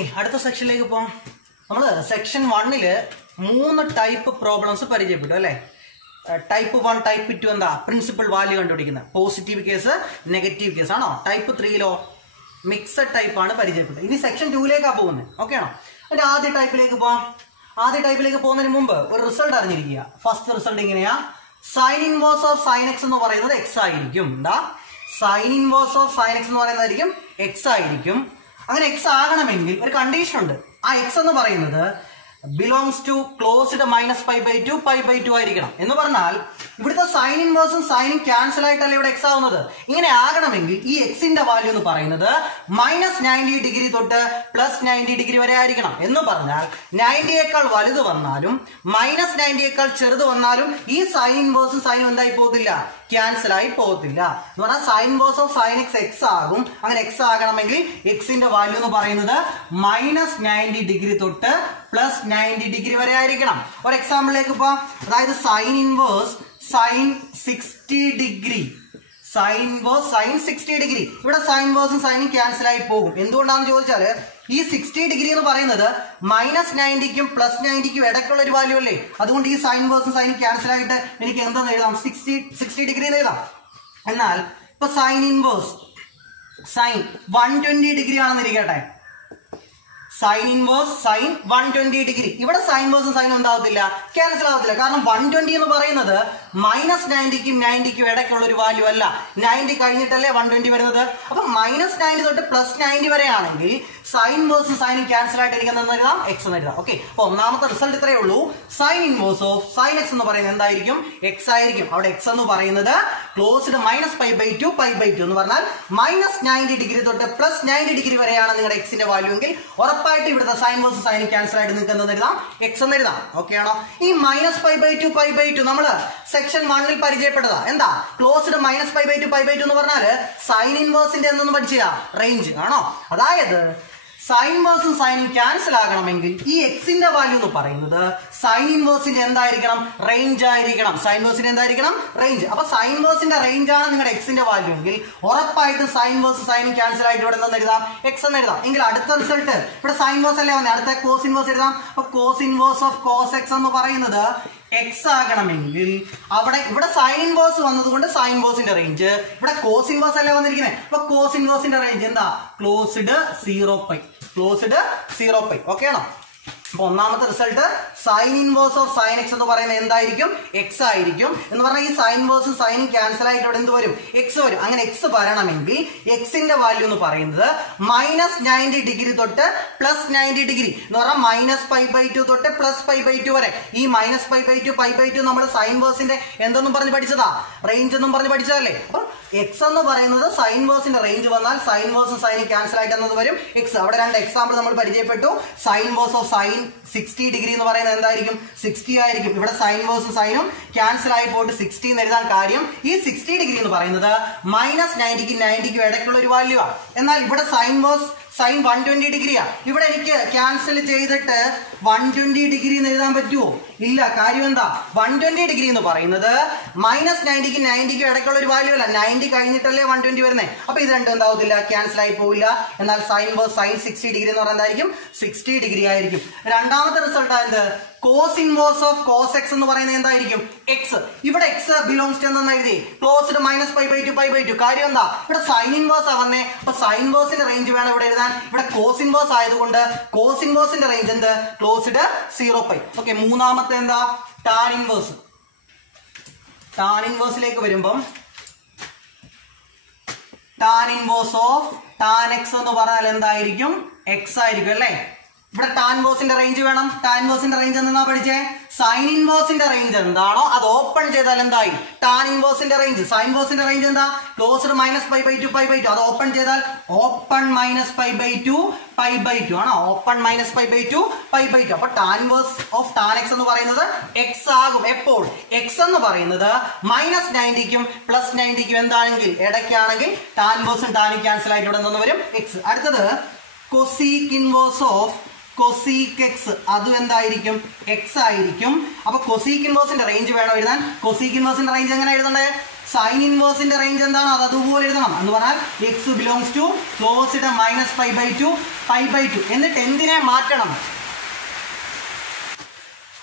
Okay, അടുത്ത സെക്ഷനിലേക്ക് പോകാം. നമ്മൾ സെക്ഷൻ 1-ല് 3 ടൈപ്പ് പ്രോബ്ലംസ് പരിചയപ്പെട്ടു അല്ലേ. ടൈപ്പ് 1, ടൈപ്പ് 2 എന്താ പ്രിൻസിപ്പൽ വാല്യൂ കണ്ടുപിടിക്കുന്നത്, പോസിറ്റീവ് കേസ് നെഗറ്റീവ് കേസ് ആണോ. ടൈപ്പ് 3-ലോ മിക്സഡ് ടൈപ്പ് ആണ് പരിചയപ്പെട്ടത്. ഇനി സെക്ഷൻ 2-ലേക്കാണ് പോകുന്നത്. ഓക്കെ ആണോ. അതിന്റെ ആദ്യ ടൈപ്പിലേക്ക് പോകാം. ആദ്യ ടൈപ്പിലേക്ക് പോകുന്നതിന് മുമ്പ് ഒരു റിസൾട്ട് അറിഞ്ഞിരിക്കുക. ഫസ്റ്റ് റിസൾട്ട് ഇങ്ങനെയാ, sign inverse of sine x എന്ന് പറയുന്നത് എക്സ് ആയിരിക്കും. എന്താ sign inverse of sine x എന്ന് പറയുന്നതായിരിക്കും എക്സ് ആയിരിക്കും. അങ്ങനെ എക്സ് ആകണമെങ്കിൽ ഒരു കണ്ടീഷൻ ഉണ്ട്. ആ എക്സ് എന്ന് പറയുന്നത് ബിലോങ്സ് ടു ക്ലോസ്ഡ് -π/2 π/2 ആയിരിക്കണം. എന്ന് പറഞ്ഞാൽ ഇവിടുത്തെ സൈൻ ഇൻവേഴ്സും സൈനും ക്യാൻസൽ ആയിട്ടല്ല ഇവിടെ എക്സ് ആവുന്നത്. ഇങ്ങനെ ആകണമെങ്കിൽ ഈ എക്സിന്റെ വാല്യൂ എന്ന് പറയുന്നത് -90 ഡിഗ്രി തൊട്ട് +90 ഡിഗ്രി വരെ ആയിരിക്കണം. എന്ന് പറഞ്ഞാൽ 90യേക്കാൾ വലുത് വന്നാലും -90യേക്കാൾ ചെറുത് വന്നാലും ഈ സൈൻ ഇൻവേഴ്സും സൈനും എന്തായി പോകത്തില്ല, ക്യാൻസൽ ആയി പോകത്തില്ല. എന്ന് പറഞ്ഞാൽ sign inverse of sine x X ആകും. അങ്ങനെ എക്സ് ആകണമെങ്കിൽ എക്സിന്റെ വാല്യൂ എന്ന് പറയുന്നത് -90 ഡിഗ്രി തൊട്ട് +90 ഡിഗ്രി വരെ ആയിരിക്കണം. ഒരു എക്സാമ്പിളിലേക്ക് പോവാം. അതായത് sign inverse sign 60 degree, sine inverse sign 60 degree. ഇവിടെ സൈൻ ഇൻവേഴ്സും സൈനും ക്യാൻസൽ ആയി പോകും. എന്തുകൊണ്ടാണെന്ന് ചോദിച്ചാൽ ഈ 60 ഡിഗ്രി എന്ന് പറയുന്നത് -90ക്കും +90ക്കും ഇടയ്ക്കുള്ള ഒരു വാല്യൂ അല്ലേ. അതുകൊണ്ട് ഈ സൈൻ ഇൻവേഴ്സും സൈനും ക്യാൻസൽ ആയിട്ട് എനിക്ക് എന്തെന്ന് എഴുതാം, 60 ഡിഗ്രി എന്ന് എഴുതാം. എന്നാൽ ഇപ്പൊ സൈൻ ഇൻവേഴ്സ് സൈൻ 120 ഡിഗ്രി ആണെന്ന് ഇരിക്കട്ടെ. Sign inverse sign 120 degree. ഇവിടെ സൈൻ ഇൻവേഴ്സും സൈനും എന്താവത്തില്ല, ക്യാൻസൽ ആവത്തില്ല. കാരണം 120 എന്ന് പറയുന്നത് -90ക്കും 90ക്കും ഇടയ്ക്കുള്ള ഒരു വാല്യൂ അല്ല. 90 കഴിഞ്ഞിട്ടല്ലേ 120 വരുന്നത്. അപ്പൊ -90 തൊട്ട് +90 വരെ ആണെങ്കിൽ സൈൻ ഇൻവേഴ്സും സൈനും ക്യാൻസൽ ആയിട്ട് എനിക്ക് എന്താ എഴുതാം, എക്സ് എന്ന് എഴുതാം. ഓക്കെ, അപ്പൊ ഒന്നാമത്തെ റിസൾട്ട് ഇത്രയേ ഉള്ളൂ. Sine inverse of sine x എന്ന് പറയുന്നത് എന്തായിരിക്കും, എക്സ് ആയിരിക്കും. അവിടെ എക്സ് എന്ന് പറയുന്നത് ക്ലോസ്ഡ് -π/2 π/2 എന്ന് പറഞ്ഞാൽ -90 ഡിഗ്രി തൊട്ട് +90 ഡിഗ്രി വരെയാണ് നിങ്ങളുടെ എക്സിന്റെ വാല്യൂ എങ്കിൽ ഉറപ്പായിട്ട് ഇവിടുത്തെ സൈൻ വേഴ്സസ് സൈൻ ക്യാൻസൽ ആയിട്ട് നിങ്ങൾക്ക് എന്താ എഴുതാം, എക്സ് എന്ന് എഴുതാം. ഓക്കെ ആണോ. ഈ -π/2 π/2 നമ്മള് സെക്ഷൻ 1-ൽ പരിചയപ്പെട്ടതാ. എന്താ ക്ലോസ്ഡ് -π/2 π/2 എന്ന് പറഞ്ഞാല് സൈൻ ഇൻവേഴ്സിന്റെ എന്തെന്ന് പഠിച്ചാ, റേഞ്ച് ആണോ. അതായത് സൈൻ ഇൻവേഴ്സും സൈനും ക്യാൻസൽ ആകണമെങ്കിൽ ഈ എക്സിന്റെ വാല്യൂ എന്ന് പറയുന്നത് സൈൻ ഇൻവേഴ്സിന്റെ എന്തായിരിക്കണം, റേഞ്ച് ആയിരിക്കണം. സൈൻ ഇൻവേഴ്സിന്റെ എന്തായിരിക്കണം, റേഞ്ച്. അപ്പൊ സൈൻ ഇൻവേഴ്സിന്റെ റേഞ്ച് ആണ് നിങ്ങളുടെ എക്സിന്റെ വാല്യൂ എങ്കിൽ ഉറപ്പായിട്ടും സൈൻ ഇൻവേഴ്സും സൈനും ക്യാൻസൽ ആയിട്ട് ഇവിടെ എന്താ എഴുതാം, എക്സ് എന്ന് എഴുതാം. എങ്കിൽ അടുത്ത റിസൾട്ട് ഇവിടെ സൈൻ ഇൻവേഴ്സ് അല്ലേ വന്നേ, അടുത്ത കോസ് ഇൻവേഴ്സ് എഴുതാം. അപ്പൊ cos inverse of cos x എന്ന് പറയുന്നത് എക്സ് ആകണമെങ്കിൽ ഇവിടെ സൈൻ ഇൻവേഴ്സ് വന്നതുകൊണ്ട് സൈൻ ഇൻവേഴ്സിന്റെ റേഞ്ച്, ഇവിടെ കോസ് ഇൻവേഴ്സ് അല്ലേ വന്നിരിക്കുന്നത്. അപ്പൊ കോസ് ഇൻവേഴ്സിന്റെ റേഞ്ച് എന്താ, ക്ലോസ്ഡ് 0π, ക്ലോസ്ഡ് 0π. ഓക്കെ ആണോ. അപ്പൊ ഒന്നാമത്തെ result sine inverse of sine x എന്ന് പറയുന്നത് എന്തായിരിക്കും, എക്സ് ആയിരിക്കും. എന്ന് പറഞ്ഞാൽ ഈ സൈൻ ഇൻവേഴ്സും സൈനും ക്യാൻസൽ ആയിട്ട് ഇവിടെ എന്ത് വരും, എക്സ് വരും. അങ്ങനെ എക്സ് വരണമെങ്കിൽ എക്സിന്റെ വാല്യൂ എന്ന് പറയുന്നത് -90 ഡിഗ്രി തൊട്ട് +90 ഡിഗ്രി എന്ന് പറഞ്ഞാൽ -π/2 തൊട്ട് +π/2 വരെ. ഈ -π/2 π/2 നമ്മൾ സൈൻ വേഴ്സിന്റെ എന്തെന്നും പറഞ്ഞ് പഠിച്ചതാ, റേഞ്ച് എന്നും പറഞ്ഞ് പഠിച്ചതല്ലേ. അപ്പൊ എക്സ് എന്ന് പറയുന്നത് സൈൻ വേഴ്സിന്റെ റേഞ്ച് വന്നാൽ സൈൻ വേഴ്സും സൈനും ക്യാൻസൽ ആയിട്ട് എന്നത് വരും, എക്സ്. അവിടെ രണ്ട് എക്സാമ്പിൾ നമ്മൾ പരിചയപ്പെട്ടു. Sine inverse of sine 60 degree എന്ന് പറയുന്നത് എന്തായിരിക്കും, 60 ആയിരിക്കും. ഇവിടെ സൈൻ വേഴ്സും സൈനും ക്യാൻസൽ ആയി പോയിട്ട് 60 എന്ന് എഴുതാൻ കാര്യം ഈ 60 ഡിഗ്രി എന്ന് പറയുന്നത് -90ക്കും 90ക്കും ഇടയ്ക്കുള്ള ഒരു വാല്യൂ ആണ്. എന്നാൽ ഇവിടെ സൈൻ വേഴ്സ് സൈൻ 120 ഡിഗ്രിയാ. ഇവിടെ എനിക്ക് ക്യാൻസൽ ചെയ്തിട്ട് 120 ഡിഗ്രി എന്ന് എഴുതാൻ പറ്റുമോ, ഇല്ല. കാര്യം എന്താ, 120 ഡിഗ്രി എന്ന് പറയുന്നത് -90ക്കും 90ക്കും ഇടയ്ക്കുള്ള ഒരു വാല്യൂ അല്ല. 90 കഴിഞ്ഞിട്ടല്ലേ 120 വരുന്നത്. അപ്പൊ ഇത് രണ്ടും എന്താവത്തില്ല, ക്യാൻസൽ ആയി പോവില്ല. എന്നാൽ സൈൻ വേഴ്സ് സൈൻ 60 ഡിഗ്രി എന്ന് പറയുന്നത് എന്തായിരിക്കും, 60 ഡിഗ്രി ആയിരിക്കും. രണ്ടാമത്തെ റിസൾട്ട് ആയത് cos inverse of cos x എന്ന് പറയുന്നത് എന്തായിരിക്കും, എക്സ്. ഇവിടെ എക്സ് ബിലോങ്സ് ടു എന്ന് എഴുതി, ക്ലോസ്ഡ് -π/2 π/2. കാര്യം എന്താ, ഇവിടെ സൈൻ ഇൻവേഴ്സ് ആവുന്നേ. അപ്പൊ സൈൻ ഇൻവേഴ്സിന്റെ റേഞ്ച് വേണം ഇവിടെ എഴുതാൻ. ഇവിടെ കോസ് ഇൻവേഴ്സ് ആയതുകൊണ്ട് കോസ് ഇൻവേഴ്സിന്റെ റേഞ്ച് എന്ത്, ക്ലോസ്ഡ് 0π. ഓക്കെ, മൂന്നാമത്തെ എന്താ, ടാൻ ഇൻവേഴ്സ്. ടാൻ ഇൻവേഴ്സിലേക്ക് വരുമ്പം tan inverse of tan x എന്ന് പറഞ്ഞാൽ എന്തായിരിക്കും, എക്സ് ആയിരിക്കും അല്ലേ. ഇവിടെ ടാൻ ഇൻവേഴ്സിന്റെ റേഞ്ച് വേണം. ടാൻ ഇൻവേഴ്സിന്റെ റേഞ്ച് എന്താ പഠിച്ചേ, സൈൻ ഇൻവേഴ്സിന്റെ റേഞ്ച് എന്താണോ അത് ഓപ്പൺ ചെയ്താൽ എന്തായി, ടാൻ ഇൻവേഴ്സിന്റെ റേഞ്ച്. സൈൻ ഇൻവേഴ്സിന്റെ റേഞ്ച് എന്താ, ക്ലോസ്ഡ് -π/2 π/2. അത് ഓപ്പൺ ചെയ്താൽ ഓപ്പൺ -π/2 π/2 ആണോ, ഓപ്പൺ -π/2 π/2. അപ്പൊ tan inverse of tan x എന്ന് പറയുന്നത് എക്സ് ആകും. എപ്പോൾ എക്സ് എന്ന് പറയുന്നത് -90ക്കും +90ക്കും എന്താണെങ്കിൽ ഇടയ്ക്കാണെങ്കിൽ ടാൻ ഇൻവേഴ്സും ടാനും ക്യാൻസൽ ആയിട്ട് ഇവിടെ നിന്ന് വരും, എക്സ്. അടുത്തത് cosec inverse of cosec X, അതും എന്തായിരിക്കും, എക്സ് ആയിരിക്കും. അപ്പൊ കൊസീക് ഇൻവേഴ്സിന്റെ റേഞ്ച് വേണം എഴുതാൻ. കൊസീക് ഇൻവേഴ്സിന്റെ റേഞ്ച് എങ്ങനെ എഴുതണ്ടേ, സൈൻ ഇൻവേഴ്സിന്റെ റേഞ്ച് എന്താണ് അത് അതുപോലെ എഴുതണം എന്ന് പറഞ്ഞാൽ എക്സ് ബിലോങ്സ് ടു ക്ലോസ്ഡ് -π/2 π/2 എന്നിട്ട് എന്തിനെ മാറ്റണം?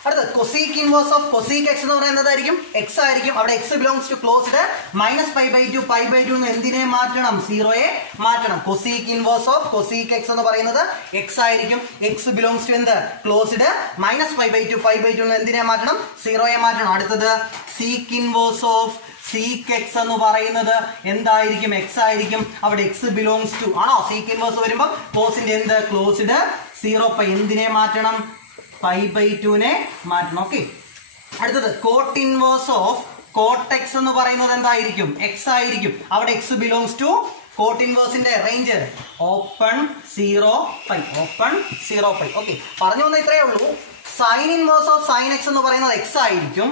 അടുത്ത cosec inverse of cosec x എന്ന് പറയുന്നതായിരിക്കും എക്സ് ആയിരിക്കും. അവിടെ എക്സ് ബിലോങ്സ് ടു ക്ലോസ്ഡ് -π/2 π/2 എന്ന് എന്തിനെ മാറ്റണം? 0യെ മാറ്റണം. Cosec inverse of cosec x എന്ന് പറയുന്നത് എക്സ് ആയിരിക്കും. എക്സ് ബിലോങ്സ് ടു എന്ത്? ക്ലോസ്ഡ് -π/2 π/2 എന്ന് എന്തിനെ മാറ്റണം? 0യെ മാറ്റണം. അടുത്തത് seek inverse of sec x എന്ന് പറയുന്നത് എന്തായിരിക്കും? എക്സ് ആയിരിക്കും. അവിടെ എക്സ് ബിലോങ്സ് ടു ആണോ? സീക്ക് ഇൻവേഴ്സ് വരുമ്പോൾ കോസിന്റെ എന്ത്? ക്ലോസ്ഡ് 0π എന്തിനെ മാറ്റണം? π/2നെ മാറ്റണം. ഓക്കെ. അടുത്തത് cot inverse of cot x എന്ന് പറയുന്നത് എന്തായിരിക്കും? എക്സ് ആയിരിക്കും. അവിടെ എക്സ് ബിലോങ്സ് ടു കോട്ട് ഇൻവേഴ്സിന്റെ റേഞ്ച് ഓപ്പൺ 0π ഓപ്പൺ 0π. ഓക്കെ, പറഞ്ഞു വന്ന ഇത്രയേ ഉള്ളൂ. Sine inverse of sine x എന്ന് പറയുന്നത് എക്സ് ആയിരിക്കും.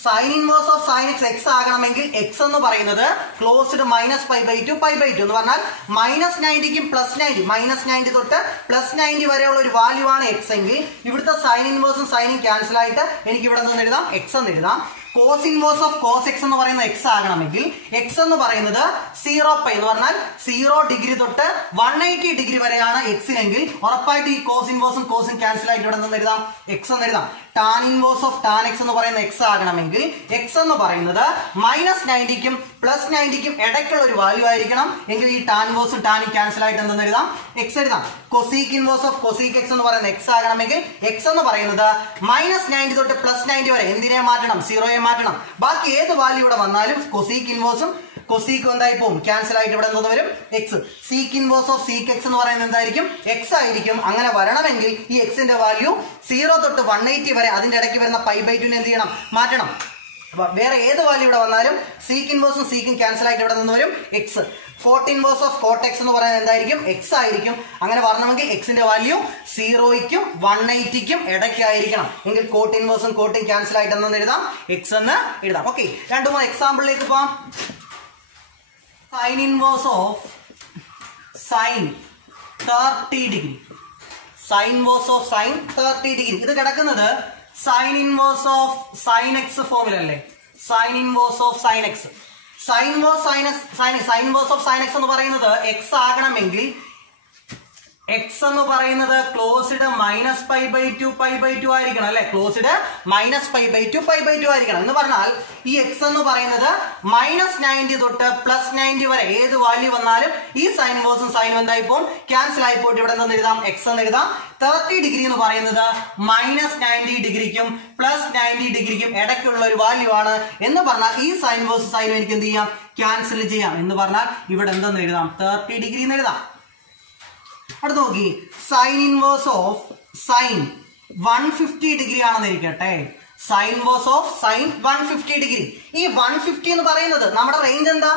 Sine inverse of sine x x ആകണമെങ്കിൽ എക്സ് എന്ന് പറയുന്നത് ക്ലോസ്ഡ് -π/2 π/2 എന്ന് പറഞ്ഞാൽ -90ക്കും +90 -90 തൊട്ട് +90 വരെയുള്ള ഒരു വാല്യൂ ആണ് എക്സ് എങ്കിൽ ഇവിടുത്തെ സൈൻ ഇൻവേഴ്സും സൈനും ക്യാൻസൽ ആയിട്ട് എനിക്ക് ഇവിടെ നിന്ന് എഴുതാം എക്സ് എന്ന് എഴുതാം. Cos inverse of cos x എന്ന് പറയുന്നത് എക്സ് ആകണമെങ്കിൽ എക്സ് എന്ന് പറയുന്നത് 0π എന്ന് പറഞ്ഞാൽ 0 ഡിഗ്രി തൊട്ട് 180 ഡിഗ്രി വരെയാണ് എക്സിനെങ്കിൽ ഉറപ്പായിട്ട് ഈ കോസ് ഇൻവേഴ്സും കോസും ക്യാൻസൽ ആയിട്ട് ഇവിടെ നിന്ന് എഴുതാം എക്സ് എന്ന് എഴുതാം. Tan inverse of tan x എന്ന് പറയുന്ന എക്സ് ആകണമെങ്കിൽ എക്സ് എന്ന് പറയുന്നത് -90ക്കും +90ക്കും ഇടയ്ക്കുള്ള ഒരു വാല്യൂ ആയിരിക്കണം എങ്കിൽ ഈ ടാൻ ഇൻവേഴ്സും ടാനും ക്യാൻസൽ ആയിട്ട് എന്തെന്ന് എഴുതാം? എക്സ് എഴുതാം. Cosec inverse of cosec x എന്ന് പറയുന്ന എക്സ് ആകണമെങ്കിൽ എക്സ് എന്ന് പറയുന്നത് -90 തൊട്ട് +90 വരെ എന്തിനെ മാറ്റണം? 0യെ മാറ്റണം. ബാക്കി ഏത് വാല്യൂ ഇവിടെ വന്നാലും കൊസീക് ഇൻവേഴ്സും കൊസീക്ക് എന്തായി പോകും? ക്യാൻസൽ ആയിട്ട് ഇവിടെ എന്തെന്ന് വരും? X. Seek inverse of sec x എന്ന് പറയുന്നത് എന്തായിരിക്കും? എക്സ് ആയിരിക്കും. അങ്ങനെ വരണമെങ്കിൽ ഈ എക്സിന്റെ വാല്യൂ 0 തൊട്ട് 180 വരെ അതിന്റെ ഇടയ്ക്ക് വരുന്ന π/2 എന്ത് ചെയ്യണം? മാറ്റണം. വേറെ ഏത് വാല്യൂ ഇവിടെ വന്നാലും സീക്ക് ഇൻവേഴ്സും സീക്കും ക്യാൻസൽ ആയിട്ട് ഇവിടെ നിന്ന് വരും X. Coat inverse of cot x എന്ന് പറയുന്നത് എന്തായിരിക്കും? എക്സ് ആയിരിക്കും. അങ്ങനെ വരണമെങ്കിൽ എക്സിന്റെ വാല്യൂ 0ക്കും 180ക്കും ഇടയ്ക്കായിരിക്കണം എങ്കിൽ കോട്ട് ഇൻവേഴ്സും കോട്ടും ക്യാൻസൽ ആയിട്ട് എന്തെന്ന് എഴുതാം? എക്സ് എന്ന് എഴുതാം. ഓക്കെ, 2-3 എക്സാമ്പിളിലേക്ക് പോവാം. Sine inverse of sine 30 degree. Sine inverse of sine 30 degree. ഇത് കിടക്കുന്നത് sine inverse of sine x ഫോമിലല്ലേ? Sine inverse of sine x. Sine inverse of sine x എന്ന് പറയുന്നത് എക്സ് ആകണമെങ്കിൽ എക്സ് എന്ന് പറയുന്നത് ക്ലോസ്ഡ് -π/2 π/2 ആയിരിക്കണം അല്ലെ? ക്ലോസ്ഡ് -π/2 π/2 ആയിരിക്കണം എന്ന് പറഞ്ഞാൽ ഈ എക്സ് എന്ന് പറയുന്നത് -90 തൊട്ട് +90 വരെ ഏത് വാല്യൂ വന്നാലും ഈ സൈൻ ഇൻവേഴ്സും സൈനും എന്തായി പോകും? ക്യാൻസൽ ആയി പോയിട്ട് ഇവിടെ നിന്ന് എഴുതാം? എക്സ് എന്ന് എഴുതാം. 30 ഡിഗ്രി എന്ന് പറയുന്നത് -90 ഡിഗ്രിക്കും +90 ഡിഗ്രിക്കും ഇടയ്ക്കുള്ള ഒരു വാല്യൂ ആണ് എന്ന് പറഞ്ഞാൽ ഈ സൈൻ ഇൻവേഴ്സും സൈനും എനിക്ക് എന്ത് ചെയ്യാം? ക്യാൻസൽ ചെയ്യാം എന്ന് പറഞ്ഞാൽ ഇവിടെ എന്തെന്ന് എഴുതാം? 30 ഡിഗ്രി എന്ന് എഴുതാം. അടുത്ത് നോക്കി, sign inverse of sign 150 degree ആണെന്ന് ഇരിക്കട്ടെ. Sign inverse of sign 150 degree. ഈ 150 എന്ന് പറയുന്നത് നമ്മുടെ റേഞ്ച് എന്താ?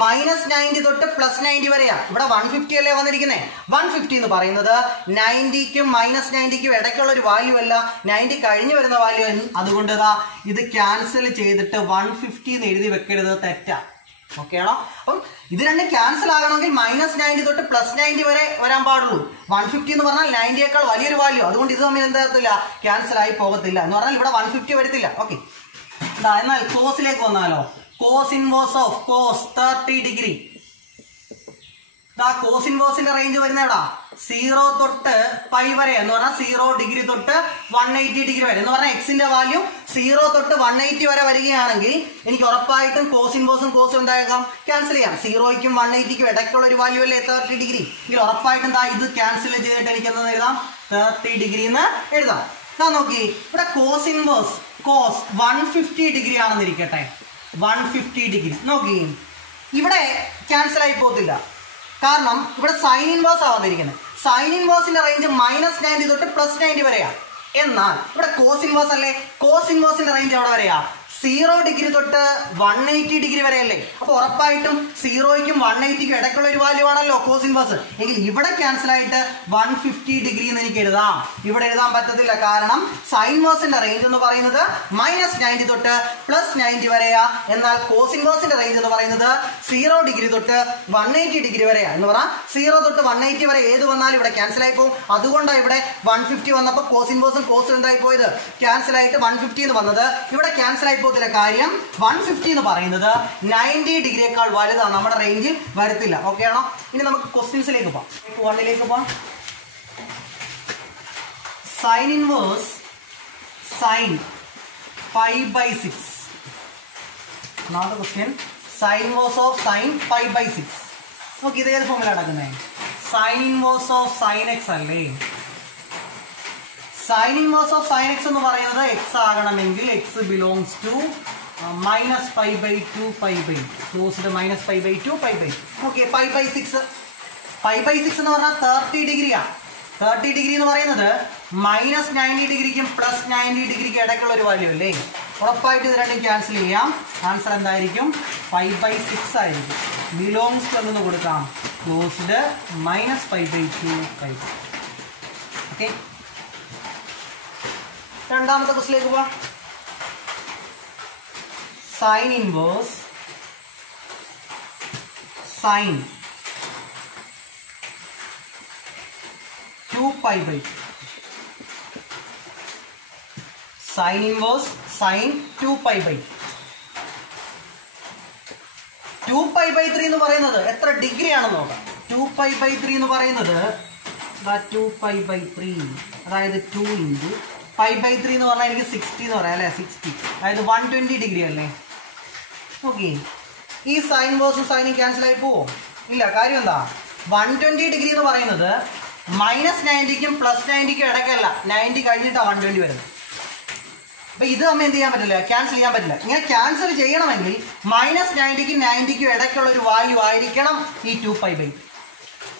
-90 തൊട്ട് +90 വരെയാ. ഇവിടെ 150 അല്ലേ വന്നിരിക്കുന്നത്? 150 എന്ന് പറയുന്നത് 90ക്കും -90ക്കും ഇടയ്ക്കുള്ള ഒരു വാല്യൂ അല്ല, 90 കഴിഞ്ഞു വരുന്ന വാല്യൂ. അതുകൊണ്ട് ഇത് ക്യാൻസൽ ചെയ്തിട്ട് 150 എന്ന് എഴുതി വെക്കരുത്, തെറ്റാ. ഓക്കെ ആണോ? അപ്പം ഇത് രണ്ടും ക്യാൻസൽ ആകണമെങ്കിൽ -90 തൊട്ട് +90 വരെ വരാൻ പാടുള്ളൂ. 150 എന്ന് പറഞ്ഞാൽ 90യേക്കാൾ വലിയൊരു വാല്യൂ. അതുകൊണ്ട് ഇത് തമ്മിൽ എന്താകത്തില്ല? ക്യാൻസൽ ആയി പോകത്തില്ല എന്ന് പറഞ്ഞാൽ ഇവിടെ 150 വരത്തില്ല. ഓക്കെ, എന്നാൽ കോസിലേക്ക് വന്നാലോ? Cos inverse of cos 30 degree. Cos ഇൻവേഴ്സിന്റെ റേഞ്ച് വരുന്ന എവിടാ? 0 തൊട്ട് π വരെ എന്ന് പറഞ്ഞാൽ 0 ഡിഗ്രി തൊട്ട് 180 ഡിഗ്രി വരെ എന്ന് പറഞ്ഞാൽ എക്സിന്റെ വാല്യൂ 0 തൊട്ട് 180 വരെ വരികയാണെങ്കിൽ എനിക്ക് ഉറപ്പായിട്ടും കോസ് ഇൻവേഴ്സും കോസും എന്താകാം? ക്യാൻസൽ ചെയ്യാം. 0ക്കും 180ക്കും ഇടയ്ക്കുള്ള ഒരു വാല്യൂ അല്ലേ 30 ഡിഗ്രി? എങ്കിൽ ഉറപ്പായിട്ടും ഇത് ക്യാൻസൽ ചെയ്തിട്ട് എനിക്ക് എന്താ എഴുതാം? 30 ഡിഗ്രി എന്ന് എഴുതാം. നോക്കി, ഇവിടെ കോസ് ഇൻവേഴ്സ് കോസ് 150 ഡിഗ്രി ആണെന്ന് ഇരിക്കട്ടെ. 150 ഡിഗ്രി നോക്കി, ഇവിടെ ക്യാൻസൽ ആയി പോകത്തില്ല. കാരണം ഇവിടെ സൈൻ ഇൻവേഴ്സ് ആവാതിരിക്കുന്നത്. സൈൻ ഇൻവേഴ്സിന്റെ റേഞ്ച് -90 തൊട്ട് +90 വരെയാണ്. എന്നാൽ ഇവിടെ കോസ് ഇൻവേഴ്സ് അല്ലേ? കോസ് ഇൻവേഴ്സിന്റെ റേഞ്ച് എവിടെ വരെയാ? 0 ഡിഗ്രി തൊട്ട് 180 ഡിഗ്രി വരെ അല്ലേ? അപ്പൊ ഉറപ്പായിട്ടും 0ക്കും 180ക്കും ഇടയ്ക്കുള്ള ഒരു വാല്യൂ ആണല്ലോ കോസ് ഇൻവേഴ്സ്. എങ്കിൽ ഇവിടെ ക്യാൻസൽ ആയിട്ട് 150 ഡിഗ്രി എന്ന് എനിക്ക് എഴുതാം. ഇവിടെ എഴുതാൻ പറ്റത്തില്ല, കാരണം സൈൻ ഇൻവേഴ്സിന്റെ റേഞ്ച് എന്ന് പറയുന്നത് -90 തൊട്ട് +90 വരെയാ. എന്നാൽ കോസ് ഇൻവേഴ്സിന്റെ റേഞ്ച് എന്ന് പറയുന്നത് 0 ഡിഗ്രി തൊട്ട് 180 ഡിഗ്രി വരെയാ. എന്ന് പറഞ്ഞാൽ 0 തൊട്ട് 180 വരെ ഏത് വന്നാലും ഇവിടെ ക്യാൻസൽ ആയി പോകും. അതുകൊണ്ടാണ് ഇവിടെ 150 വന്നപ്പോൾ കോസ് ഇൻവേഴ്സും കോസും എന്തായി പോയത്? ക്യാൻസൽ ആയിട്ട് 150 എന്ന് വന്നത്. ഇവിടെ ക്യാൻസൽ ആയി പോകത്തില്ല. കാര്യം 150 എന്ന് പറയുന്നത് 90 ഡിഗ്രിയേക്കാൾ വലുതാണ്, നമ്മുടെ റേഞ്ചിൽ വരത്തില്ല. ഓക്കെ ആണോ? ഇനി നമുക്ക് ക്വസ്റ്റ്യൻസിലേക്ക് പോകാം. 1ലേക്ക് പോകാം. Sine inverse sine 5/6. ഒന്നാമത്തെ question, sine inverse of sine 5/6. Okay, ഇത് ഏത് ഫോമിലാണ് നടക്കുന്നത്? Sine inverse of sine x അല്ലേ? Sine inverse of sine x എന്ന് പറയുന്നത് എക്സ് ആകണമെങ്കിൽ x belongs to -π/2 π/2 closed -π/2 π/2. Okay, 5/6. 5/6 എന്ന് പറഞ്ഞാൽ 30 ഡിഗ്രിയാണ്. 30 ഡിഗ്രി എന്ന് പറയുന്നത് -90 ഡിഗ്രിക്കും +90 ഡിഗ്രിക്കും ഇടയ്ക്കുള്ള ഒരു വാല്യൂ അല്ലേ? ഉറപ്പായിട്ട് ഇത് രണ്ടും ക്യാൻസൽ ചെയ്യാം. ആൻസർ എന്തായിരിക്കും? 5/6 ആയിരിക്കും. ബിലോങ്സ് ടു എന്ന് കൊടുക്കാം, ക്ലോസ്ഡ് -π/2 π/2. ഓക്കെ, രണ്ടാമത്തെ ക്വസ്റ്റിലേക്ക് പോവാം. Sine inverse sine 2π/2. Sine inverse sine 2π/2. 2π/3 എന്ന് പറയുന്നത് എത്ര ഡിഗ്രി ആണെന്ന് നോക്കാം. 2π/3 എന്ന് പറയുന്നത് 2π/3, അതായത് 2 × π/3 എന്ന് പറഞ്ഞാൽ എനിക്ക് 60 എന്ന് പറയാം അല്ലേ? 60, അതായത് 120 ഡിഗ്രി അല്ലേ? ഓക്കെ, ഈ സൈൻ വേഴ്സും സൈനും ക്യാൻസൽ ആയി പോവോ? ഇല്ല. കാര്യം എന്താ? 120 ഡിഗ്രി എന്ന് പറയുന്നത് -90ക്കും +90ക്കും ഇടയ്ക്കല്ല, 90 കഴിഞ്ഞിട്ടാണ് 120 വരുന്നത്. അപ്പൊ ഇത് നമ്മൾ എന്ത് ചെയ്യാൻ പറ്റില്ല? ക്യാൻസൽ ചെയ്യാൻ പറ്റില്ല. ഇങ്ങനെ ക്യാൻസൽ ചെയ്യണമെങ്കിൽ -90ക്കും 90ക്കും ഇടയ്ക്കുള്ള ഒരു വാല്യൂ ആയിരിക്കണം ഈ 2π/3.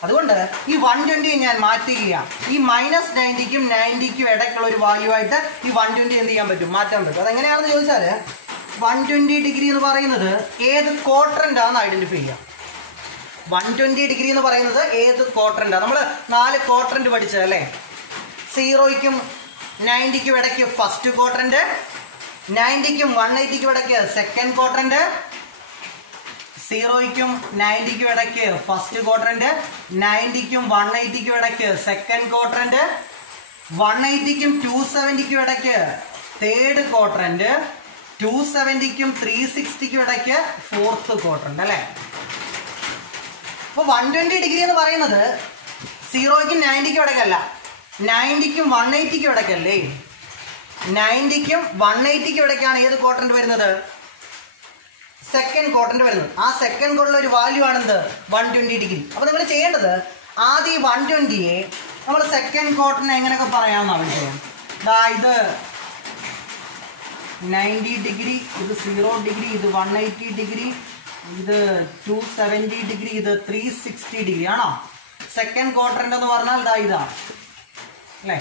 അതുകൊണ്ട് ഈ 120 ഞാൻ മാറ്റുകയാണ്. ഈ -90ക്കും 90ക്കും ഇടയ്ക്കുള്ള ഒരു വാല്യൂ ആയിട്ട് ഈ 120 എന്ത് ചെയ്യാൻ പറ്റും? മാറ്റാൻ പറ്റും. അതെങ്ങനെയാണെന്ന് ചോദിച്ചാൽ 120 ഡിഗ്രി എന്ന് പറയുന്നത് ഏത് ക്വാഡ്രന്റ് ആണെന്ന് ഐഡന്റിഫൈ ചെയ്യാം. 120 ഡിഗ്രി എന്ന് പറയുന്നത് ഏത് ക്വാഡ്രന്റ് ആണ്? നമ്മൾ 4 ക്വാഡ്രന്റ് പഠിച്ചതല്ലേ? 0ക്കും 90ക്കും ഇടയ്ക്ക് ഫസ്റ്റ് ക്വാഡ്രന്റ്, 90ക്കും 180ക്കും ഇടയ്ക്ക് സെക്കൻഡ് ക്വാഡ്രന്റ്, 0ക്കും 90ക്കും ഇടയ്ക്ക് ഫസ്റ്റ് ക്വാഡ്രന്റ്, 90ക്കും 180ക്കും ഇടയ്ക്ക് സെക്കൻഡ് ക്വാഡ്രന്റ്, 180ക്കും 270ക്കും ഇടയ്ക്ക് തേർഡ് ക്വാഡ്രന്റ്, 270ക്കും 360ക്കും ഇടയ്ക്ക് ഫോർത്ത് ക്വാഡ്രന്റ് അല്ലേ? അപ്പോൾ 120 ഡിഗ്രി എന്ന് പറയുന്നത് 0ക്കും 90ക്കും ഇടയ്ക്കല്ല, 90ക്കും 180ക്കും ഇടയ്ക്കല്ലേ? 90ക്കും 180ക്കും ഇടയ്ക്കാണ് ഏത് ക്വാഡ്രന്റ് വരുന്നത്? സെക്കൻഡ് ക്വാഡ്രന്റ് വരുന്നത്. ആ സെക്കൻഡ് ക്വാഡ്രന്റ് ഒരു വാല്യൂ ആണെന്ത്? 120 ഡിഗ്രി. അപ്പോൾ നിങ്ങൾ ചെയ്യേണ്ടത് ആദ്യം 120യെ നമ്മൾ സെക്കൻഡ് ക്വാഡ്രന്റ് എങ്ങനെയൊക്കെ പറയാമെന്നാണ് വിഷയം. ഇത് 90 ഡിഗ്രി, ഇത് 0 ഡിഗ്രി, ഇത് 180 ഡിഗ്രി, ഇത് 270 ഡിഗ്രി, ഇത് 360 ഡിഗ്രി ആണോ? സെക്കൻഡ് ക്വാഡ്രന്റ് എന്ന് പറഞ്ഞാൽ ഇതാണ് അല്ലേ?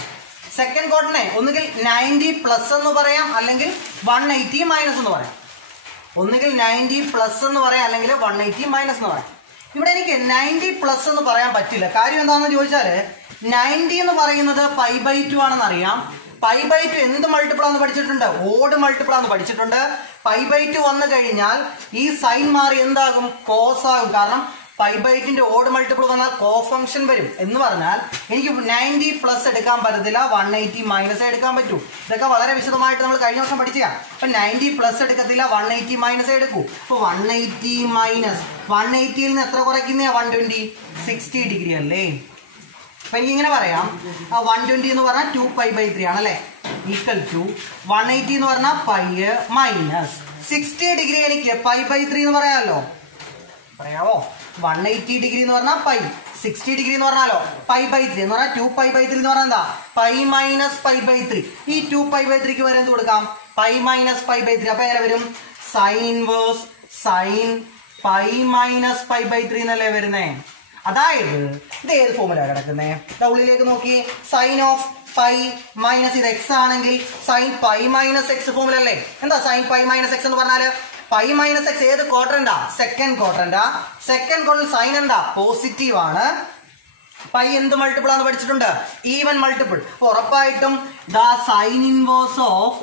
സെക്കൻഡ് ക്വാഡ്രന്റിനെ ഒന്നുകിൽ 90+ എന്ന് പറയാം, അല്ലെങ്കിൽ 180- എന്ന് പറയാം. ഒന്നുകിൽ 90+ എന്ന് പറയാം, അല്ലെങ്കിൽ 180- എന്ന് പറയാം. ഇവിടെ എനിക്ക് 90+ എന്ന് പറയാൻ പറ്റില്ല. കാര്യം എന്താണെന്ന് ചോദിച്ചാൽ 90 എന്ന് പറയുന്നത് π/2 ആണെന്ന് അറിയാം. π/2 എന്ത് മൾട്ടിപ്പിൾ ആണെന്ന് പഠിച്ചിട്ടുണ്ട്? ഓഡ് മൾട്ടിപ്പിൾ ആണെന്ന് പഠിച്ചിട്ടുണ്ട്. π/2 വന്നു കഴിഞ്ഞാൽ ഈ സൈൻ മാറി എന്താകും? കോസ് ആകും. കാരണം π/2ന്റെ ഓഡ് മൾട്ടിപ്പിൾ വന്നാൽ കോഫങ്ഷൻ വരും. എന്ന് പറഞ്ഞാൽ എനിക്ക് 90+ എടുക്കാൻ പറ്റത്തില്ല, 180- എടുക്കാൻ പറ്റൂ. ഇതൊക്കെ വളരെ വിശദമായിട്ട് നമ്മൾ കഴിഞ്ഞ വർഷം പഠിച്ചതാണ്. അപ്പൊ 90+ എടുക്കത്തില്ല, 180- എടുക്കൂ. അപ്പൊ 180- 180ൽ നിന്ന് എത്ര കുറയ്ക്കുന്ന 120? 60 ഡിഗ്രി അല്ലേ? അപ്പൊ എനിക്ക് ഇങ്ങനെ പറയാം, 120 എന്ന് പറഞ്ഞാൽ 2π/3 ആണല്ലേ? ഈക്വൽ ടു 180 എന്ന് പറഞ്ഞാൽ -60 ഡിഗ്രി. എനിക്ക് π/3 എന്ന് പറയാമല്ലോ. പറയാമോ? 180 ഡിഗ്രി എന്ന് പറഞ്ഞാൽ π, 60 ഡിഗ്രി എന്ന് പറഞ്ഞാലോ π/3 എന്ന് പറഞ്ഞാൽ 2π/3 എന്ന് പറഞ്ഞാൽ എന്താ? π - π/3. ഈ 2π/3ക്ക് വരെ എന്ത് കൊടുക്കാം? π - π/3. അപ്പൊ എങ്ങനെ വരും? സൈൻ ഇൻവേഴ്സ് സൈൻ π - π/3 എന്നല്ലേ വരുന്നേ? അതായത് ഇത് ഏത് ഫോമിലാണ് കിടക്കുന്നത്? ഉള്ളിലേക്ക് നോക്കി. സൈൻ ഓഫ് π മൈനസ് ഇത് എക്സ് ആണെങ്കിൽ സൈൻ π - x ഫോമിലല്ലേ? എന്താ സൈൻ π - x എന്ന് പറഞ്ഞാല്? π - x ഏത് ക്വാഡ്രന്റാ? സെക്കൻഡ് ക്വാഡ്രന്റാ. സെക്കൻഡ് ക്വാഡ്രന്റ് സൈൻ എന്താ? പോസിറ്റീവ് ആണ്. പൈ എന്ത് മൾട്ടിപ്പിൾ ആണെന്ന് പഠിച്ചിട്ടുണ്ട്? Even multiple. ഉറപ്പായിട്ടും ദാ സൈൻ ഇൻവേഴ്സ് ഓഫ്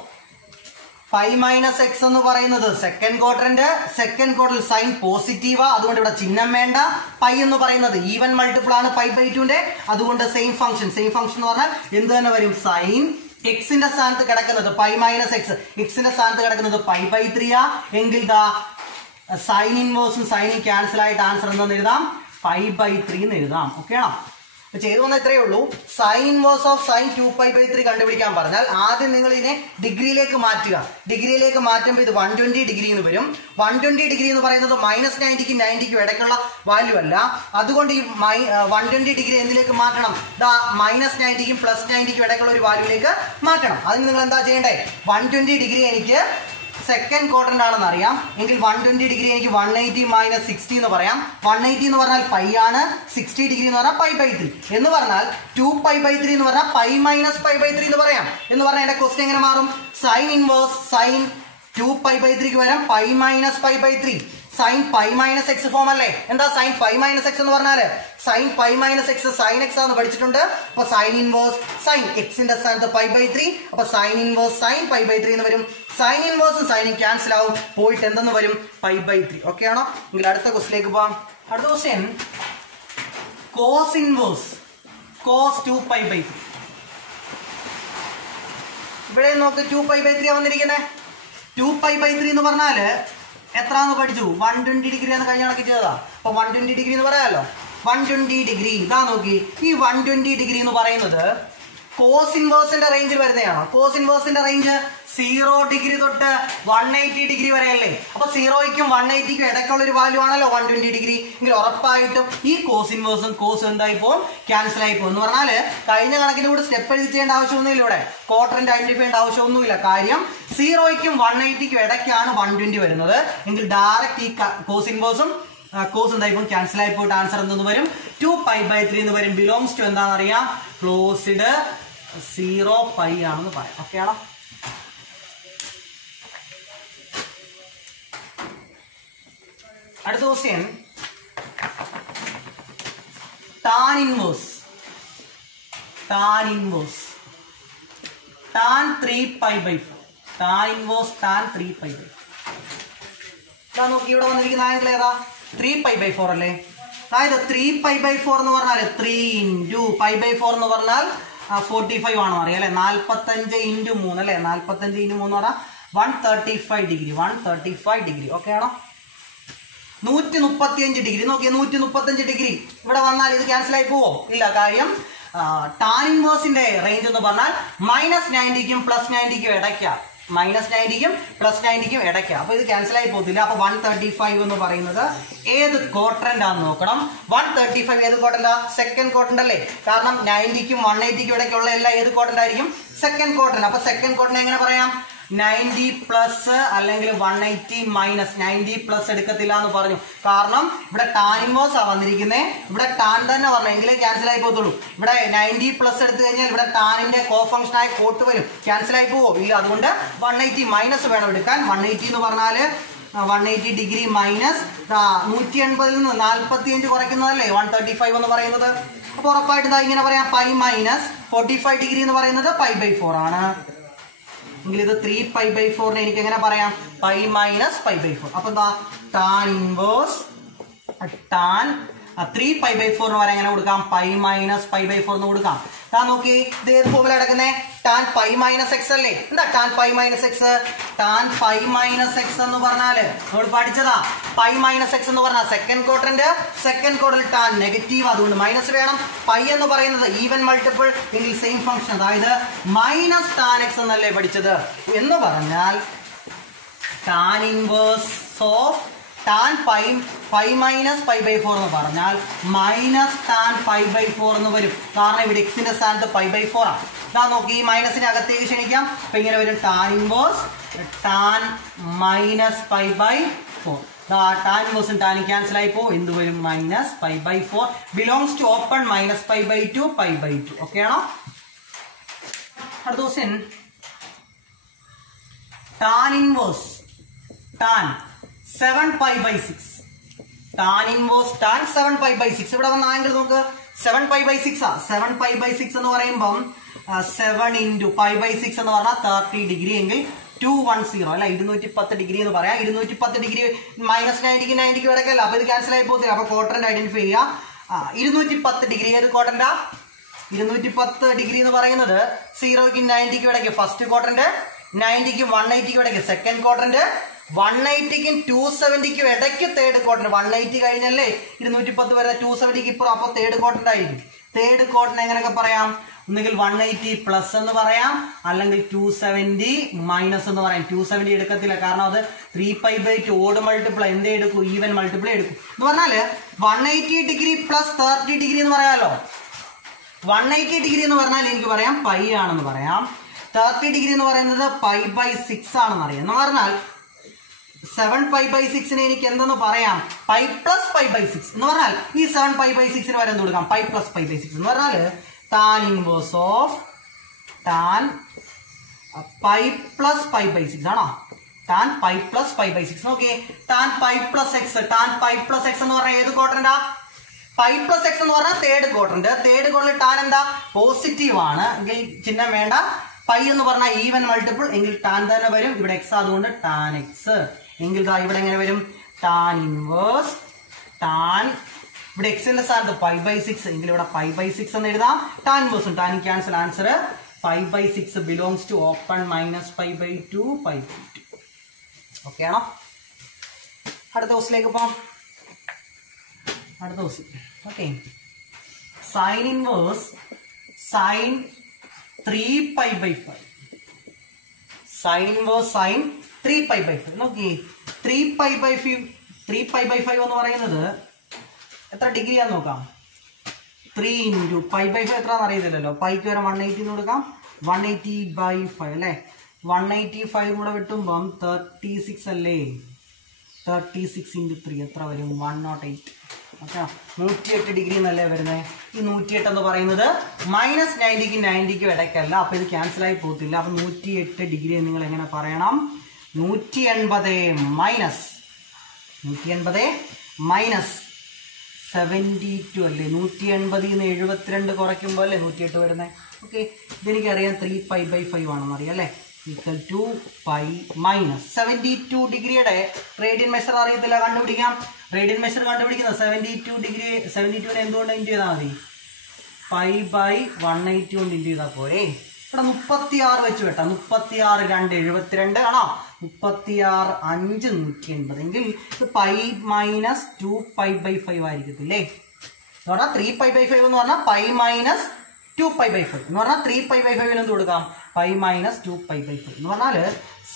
π - x എന്ന് പറയുന്നത് second quadrant. Second quadrant sine പോസിറ്റീവാ, അതുകൊണ്ട് ഇവിടെ ചിഹ്നം വേണ്ട. പൈ എന്ന് പറയുന്നത് ഈവൻ മൾട്ടിപ്പിൾ ആണ് π/2ന്റെ, അതുകൊണ്ട് സെയിം ഫംഗ്ഷൻ. സെയിം ഫംഗ്ഷൻ എന്ന് പറഞ്ഞാൽ എന്ത് തന്നെ വരും? സൈൻ എക്സിന്റെ സ്ഥാനത്ത് കിടക്കുന്നത് പൈ മൈനസ് എക്സ്, എക്സിന്റെ സ്ഥാനത്ത് കിടക്കുന്നത് π/3 എങ്കിൽ ദാ സൈൻ ഇൻവേഴ്സും സൈനും ക്യാൻസൽ ആയിട്ട് ആൻസർ എന്താണെന്ന് എഴുതാം, π/3 എന്ന് എഴുതാം. ഓക്കെ ആണോ? ചെയ്തു വന്ന ഇത്രയേ ഉള്ളൂ. സൈൻ ഇൻവേഴ്സ് ഓഫ് സൈൻ 2π/3 കണ്ടുപിടിക്കാൻ പറഞ്ഞാൽ ആദ്യം നിങ്ങൾ ഇതിനെ ഡിഗ്രിയിലേക്ക് മാറ്റുക. ഡിഗ്രിയിലേക്ക് മാറ്റുമ്പോൾ ഇത് 120 ഡിഗ്രി എന്ന് വരും. 120 ഡിഗ്രി എന്ന് പറയുന്നത് -90ക്കും 90ക്കും ഇടയ്ക്കുള്ള വാല്യൂ അല്ല. അതുകൊണ്ട് ഈ 120 ഡിഗ്രി എന്തിലേക്ക് മാറ്റണം? -90ക്കും +90ക്കും ഇടയ്ക്കുള്ള ഒരു വാല്യൂയിലേക്ക് മാറ്റണം. അതിന് നിങ്ങൾ എന്താ ചെയ്യേണ്ടേ? 120 ഡിഗ്രി എനിക്ക് സെക്കൻഡ് ക്വാഡ്രന്റ് ആണെന്ന് അറിയാം എങ്കിൽ 120 ഡിഗ്രി എനിക്ക് 180 - 60 എന്ന് പറയാം. 180 എന്ന് പറഞ്ഞാൽ π ആണ്, 60 ഡിഗ്രി എന്ന് പറഞ്ഞാൽ π/3 എന്ന് പറഞ്ഞാൽ 2π/3 എന്ന് പറഞ്ഞാൽ π - π/3 എന്ന് പറയാം. എന്ന് പറഞ്ഞാൽ എന്റെ ക്വസ്റ്റ്യൻ എങ്ങനെ മാറും? സൈൻ ഇൻവേഴ്സ് സൈൻ 2π/3 വരാം π - π/3. സൈൻ π - x ഫോം അല്ലേ? എന്താ സൈൻ π - x എന്ന് പറഞ്ഞാല്? സൈൻ π - x സൈൻ x ആണെന്ന് പഠിച്ചിട്ടുണ്ട്. അപ്പൊ സൈൻ ഇൻവേഴ്സ് സൈൻ എക്സിന്റെ സ്ഥാനത്ത് π/3, അപ്പൊ സൈൻ ഇൻവേഴ്സ് സൈൻ π/3 എന്ന് വരും. സൈൻ ഇൻവേഴ്സും സൈനും ക്യാൻസൽ ആവും, പോയിട്ട് എന്തെന്ന് വരും? π/3. ഓക്കെ ആണോ? എങ്കിൽ അടുത്ത ക്വസ്റ്റിലേക്ക് പോവാം. അടുത്ത ക്വസ്റ്റ്യൻ കോസ് ഇൻവേഴ്സ് കോസ് 2π/3. ഇവിടെ നോക്ക് 2π/3 വന്നിരിക്കുന്നത്. 2π/3 എന്ന് പറഞ്ഞാല് എത്രാന്ന് പഠിച്ചു? 120 ഡിഗ്രി എന്ന് കഴിഞ്ഞ കണക്ക് ചെയ്തതാ. അപ്പൊ 120 ഡിഗ്രി എന്ന് പറയാമല്ലോ. 120 ഡിഗ്രി ഇതാ നോക്കി. ഈ 120 ഡിഗ്രി എന്ന് പറയുന്നത് കോസ് ഇൻവേഴ്സിന്റെ റേഞ്ചിൽ വരുന്നതാണോ? കോസ് ഇൻവേഴ്സിന്റെ റേഞ്ച് 0 ഡിഗ്രി തൊട്ട് 180 ഡിഗ്രി വരെയല്ലേ? അപ്പൊ 0ക്കും 180ക്കും ഇടയ്ക്കുള്ള ഒരു വാല്യൂ ആണല്ലോ 120 ഡിഗ്രി. എങ്കിൽ ഉറപ്പായിട്ടും ഈ കോസ് ഇൻവേഴ്സും കോസും എന്തായി പോകും? ക്യാൻസൽ ആയി പോകും. എന്ന് പറഞ്ഞാല് കഴിഞ്ഞ കണക്കിന്റെ കൂടെ സ്റ്റെപ്പ് എഴുതി ചെയ്യേണ്ട ആവശ്യമൊന്നുമില്ല. ഇവിടെ ക്വാഡ്രന്റ് ഐഡന്റിഫൈ ചെയ്യേണ്ട ആവശ്യമൊന്നുമില്ല. കാര്യം 0ക്കും 180ക്കും ഇടയ്ക്കാണ് 120 വരുന്നത്. എങ്കിൽ ഡയറക്റ്റ് ഈ കോസ് ഇൻവേഴ്സും കോസ് എന്തായി പോകും? ക്യാൻസൽ ആയി പോയിട്ട് ആൻസർ എന്തെന്ന് വരും? 2π/3 എന്ന് വരും. ബിലോങ്സ് ടു എന്താണെന്നറിയാം? ക്ലോസ്ഡ് 0π ആണെന്ന് പറയാം. ഓക്കെ ആണോ? അടുത്ത question tan inverse tan 3π/4. Tan inverse tan 3π/4. നോക്കി ഇവിടെ വന്നിരിക്കുന്ന ആംഗിൾ ഏതാ? 3π/4 അല്ലേ? അതായത് 3π/4 എന്ന് പറഞ്ഞാൽ 3 × π/4 എന്ന് പറഞ്ഞാൽ 45 ആണോ അറിയാം അല്ലെ? 45 × 3 അല്ലെ? 45 × 3 എന്ന് പറഞ്ഞാൽ 135 ഡിഗ്രി. 135 ഡിഗ്രി. ഓക്കെ ആണോ? 135 ഡിഗ്രി നോക്കിയാൽ 135 ഡിഗ്രി ഇവിടെ വന്നാൽ ഇത് ക്യാൻസൽ ആയി പോവോ? ഇല്ല. കാര്യം ടാൻ ഇൻവേഴ്സിന്റെ റേഞ്ച് എന്ന് പറഞ്ഞാൽ -90ക്കും +90ക്കും ഇടയ്ക്കാ. -90ക്കും +90ക്കും ഇടയ്ക്കാ. അപ്പൊ ഇത് ക്യാൻസൽ ആയി പോകത്തില്ല. അപ്പൊ 135 എന്ന് പറയുന്നത് ഏത് ക്വാഡ്രന്റ് ആണെന്ന് നോക്കണം. 135 ഏത് ക്വാഡ്രന്റാ? സെക്കൻഡ് ക്വാഡ്രന്റ് അല്ലേ? കാരണം 90ക്കും 180ക്കും ഇടയ്ക്കുള്ള എല്ലാം ഏത് ക്വാഡ്രന്റ് ആയിരിക്കും? Second quadrant. അപ്പൊ സെക്കൻഡ് ക്വാഡ്രന്റ് എങ്ങനെ പറയാം? 90+ അല്ലെങ്കിൽ 180 - 90+ എടുക്കത്തില്ല എന്ന് പറഞ്ഞു. കാരണം ഇവിടെ ടാൻ ഇൻവേഴ്സ് ആ വന്നിരിക്കുന്നത്. ഇവിടെ ടാൻ തന്നെ പറഞ്ഞു എങ്കിലേ ക്യാൻസൽ ആയി പോകത്തുള്ളൂ. ഇവിടെ 90+ എടുത്തു കഴിഞ്ഞാൽ ഇവിടെ ടാനിന്റെ കോഫംഗ്ഷൻ ആയി കോട്ട് വരും. ക്യാൻസൽ ആയി പോവോ? ഇല്ല. അതുകൊണ്ട് 180 വേണം എടുക്കാൻ. 180 എന്ന് പറഞ്ഞാല് 180 ഡിഗ്രി മൈനസ് 180 നിന്ന് 45 കുറയ്ക്കുന്നതല്ലേ 135 എന്ന് പറയുന്നത്. അപ്പൊ ഉറപ്പായിട്ട് ഇങ്ങനെ പറയാം π - 45 ഡിഗ്രി എന്ന് പറയുന്നത് π/4 ആണ്. എങ്കിൽ ഇത് 3π/4 എനിക്ക് എങ്ങനെ പറയാം? π - π/4. അപ്പൊ എന്താ? ടാൻ ഇൻവേഴ്സ് ടാൻ 3π/4 എന്ന് പറയാൻ എങ്ങനെ കൊടുക്കാം? π - π/4 എന്ന് കൊടുക്കാം. നോക്കി ഇത് ഏത് ഫോമിൽ കിടക്കുന്നേ? ടാൻ π - x അല്ലേ? എന്താ ടാൻ π - x? ടാൻ π - x എന്ന് പറഞ്ഞാല് നമ്മൾ പഠിച്ചതാ. π - x എന്ന് പറഞ്ഞാൽ സെക്കൻഡ് ക്വാഡ്രന്റ് ടാൻ നെഗറ്റീവ്, അതുകൊണ്ട് മൈനസ് വേണം. π എന്ന് പറയുന്നത് ഈവൻ മൾട്ടിപ്പിൾ എങ്കിൽ സെയിം ഫംഗ്ഷൻ, അതായത് ടാൻ x എന്നല്ലേ പഠിച്ചത്. എന്ന് പറഞ്ഞാൽ ടാൻ ഇൻവേഴ്സ് ഓഫ് ടാൻ π - π/4 എന്ന് പറഞ്ഞാൽ ടാൻ π/4 എന്ന് വരും. കാരണം ഇവിടെ എക്സിന്റെ സ്ഥാനത്ത് π/4 ആണ്. ഇതാ നോക്കി ഈ മൈനസിനെ അകത്തേക്ക് ക്ഷണിക്കാം. അപ്പൊ ഇങ്ങനെ വരും ടാൻ ഇൻവേഴ്സ് ടാൻ -π/4. ടാൻ ഇൻവേഴ്സും ടാനും ക്യാൻസൽ ആയി പോകും. എന്ത് വരും? -π/4. Belongs to open -π/2 π/2. ഓക്കെ ആണോ? അടുത്ത question tan inverse tan 7π/6. Tan inverse tan 7π/6. ഇവിടെ വന്ന ആംഗിൾ നോക്ക്. 7π/6 ആ. 7π/6 എന്ന് പറയുമ്പം 7 × π/6 എന്ന് പറഞ്ഞാൽ 30 ഡിഗ്രി എങ്കിൽ 210 അല്ല 210 ഡിഗ്രി എന്ന് പറയാം. 210 ഡിഗ്രി -90ക്കും 90ക്കും ഇടയ്ക്കല്ല. അപ്പൊ ഇത് ക്യാൻസൽ ആയി പോകത്തില്ല. അപ്പൊ ക്വാഡ്രന്റ് ഐഡന്റിഫൈ ചെയ്യുക. 210 ഡിഗ്രി ഏത് ക്വാഡ്രന്റാ? 210 ഡിഗ്രി എന്ന് പറയുന്നത് 0ക്കും 90ക്കും ഇടയ്ക്ക് ഫസ്റ്റ് ക്വാഡ്രന്റ്, 90ക്കും 180ക്കും ഇടയ്ക്ക് സെക്കൻഡ് ക്വാഡ്രന്റ്, 180ക്കും 270ക്കും ഇടയ്ക്ക് തേർഡ് ക്വാഡ്രന്റ്. 180 കഴിഞ്ഞല്ലേ 210 വരെ, 270ക്ക് ഇപ്പുറം, അപ്പോൾ തേർഡ് ക്വാഡ്രന്റ് ആയിരിക്കും. തേർഡ് ക്വാഡ്രന്റ് എങ്ങനെയൊക്കെ പറയാം? ഒന്നുകിൽ 180 പ്ലസ് എന്ന് പറയാം, അല്ലെങ്കിൽ 270 മൈനസ് എന്ന് പറയാം. 270 എടുക്കത്തില്ല, കാരണം അത് 3π/2 ഓഡ് മൾട്ടിപ്പിൾ എന്തേ എടുക്കൂ? ഈവൻ മൾട്ടിപ്പിൾ എടുക്കും. എന്ന് പറഞ്ഞാല് 180 ഡിഗ്രി പ്ലസ് 30 ഡിഗ്രി എന്ന് പറയാമല്ലോ. 180 ഡിഗ്രി എന്ന് പറഞ്ഞാൽ എനിക്ക് പറയാം π ആണെന്ന് പറയാം. 30 ഡിഗ്രി എന്ന് പറയുന്നത് π/6 ആണെന്ന് അറിയാം. എന്ന് പറഞ്ഞാൽ 7π/6 എനിക്ക് എന്തെന്ന് പറയാം? π പ്ലസ് π/6 എന്ന് പറഞ്ഞാൽ ഈ 7π/6 വരെ എന്ത് കൊടുക്കാം? π പ്ലസ് π/6 എന്ന് പറഞ്ഞാൽ tan inverse of tan π plus π/6 ആണോ? tan π plus π/6. നോക്കിയേ, tan π plus x, tan π plus x എന്ന് പറഞ്ഞാൽ ഏത് ക്വാഡ്രന്റാ? π പ്ലസ് x എന്ന് പറഞ്ഞാൽ third quadrant. Third quadrant tan എന്താ? പോസിറ്റീവ് ആണ് എങ്കിൽ ചിഹ്നം വേണ്ട. π എന്ന് പറഞ്ഞാൽ ഈവൻ മൾട്ടിപ്പിൾ എങ്കിൽ ടാൻ തന്നെ വരും. ഇവിടെ x അതുകൊണ്ട് tan x എങ്കിൽ ഇവിടെ എങ്ങനെ വരും? tan ഇൻവേഴ്സ് tan, ഇവിടെ എക്സിന്റെ സ്ഥാനത്ത് π/6 എങ്കിൽ ഇവിടെ π/6 എന്ന് എഴുതാം. tan ഇൻവേഴ്സും tan cancel, answer π/6 belongs to open -π/2 π/2. Okay ആണോ? അടുത്ത ക്വസ്റ്റിലേക്ക് പോകാം. അടുത്ത question okay. Sine inverse sine 3π/5. Sine inverse sine 3π/5. നോക്കി, 3π/5 എന്ന് പറയുന്നത് എത്ര ഡിഗ്രിയാന്ന് നോക്കാം. 3 × π/5 എത്രയാണെന്ന് അറിയത്തില്ലല്ലോ. പൈക്ക് വരെ 180 എന്ന് കൊടുക്കാം. 180/5 അല്ലേ? 185 കൂടെ വിട്ടുമ്പം 36 അല്ലേ? 36 × 3 എത്ര വരും? 108. ഓക്കെ, 108 ഡിഗ്രി എന്നല്ലേ വരുന്നത്. ഈ 108 എന്ന് പറയുന്നത് -90ക്കും 90ക്കും ഇടയ്ക്കല്ല. അപ്പൊ ഇത് ക്യാൻസൽ ആയി പോകത്തില്ല. അപ്പൊ 108 ഡിഗ്രി നിങ്ങൾ എങ്ങനെ പറയണം? 180 മൈനസ് 72 അല്ലേ? 180 72 കുറയ്ക്കുമ്പോൾ അല്ലേ 108 വരുന്നത്. ഓക്കെ, ഇതെനിക്കറിയാം 3π/5 ആണെന്ന് അറിയാം അല്ലേ? ഈക്വൽ ടു π മൈനസ് 72 ഡിഗ്രിയുടെ റേഡിയൻ മെഷർ അറിയത്തില്ല, കണ്ടുപിടിക്കാം. റേഡിയൻ മെഷർ കണ്ടുപിടിക്കുന്നത് 72 ഡിഗ്രി. 72നെ എന്തുകൊണ്ട് ഇൻറ്റു ചെയ്താൽ മതി? π/180 കൊണ്ട് ഇൻറ്റു ചെയ്താൽ പോരെ. ഇവിടെ 36 വെച്ച് വെട്ടാം. 36 2 72 ആണോ? 36 5 180 എങ്കിൽ π മൈനസ് 2π/5 ആയിരിക്കത്തില്ലേ? എന്ന് പറഞ്ഞാൽ 3π/5 എന്ന് പറഞ്ഞാൽ π മൈനസ് 2π/5 എന്ന് പറഞ്ഞാൽ 3π/5 എന്ത് കൊടുക്കാം? π മൈനസ് 2π/5 എന്ന് പറഞ്ഞാൽ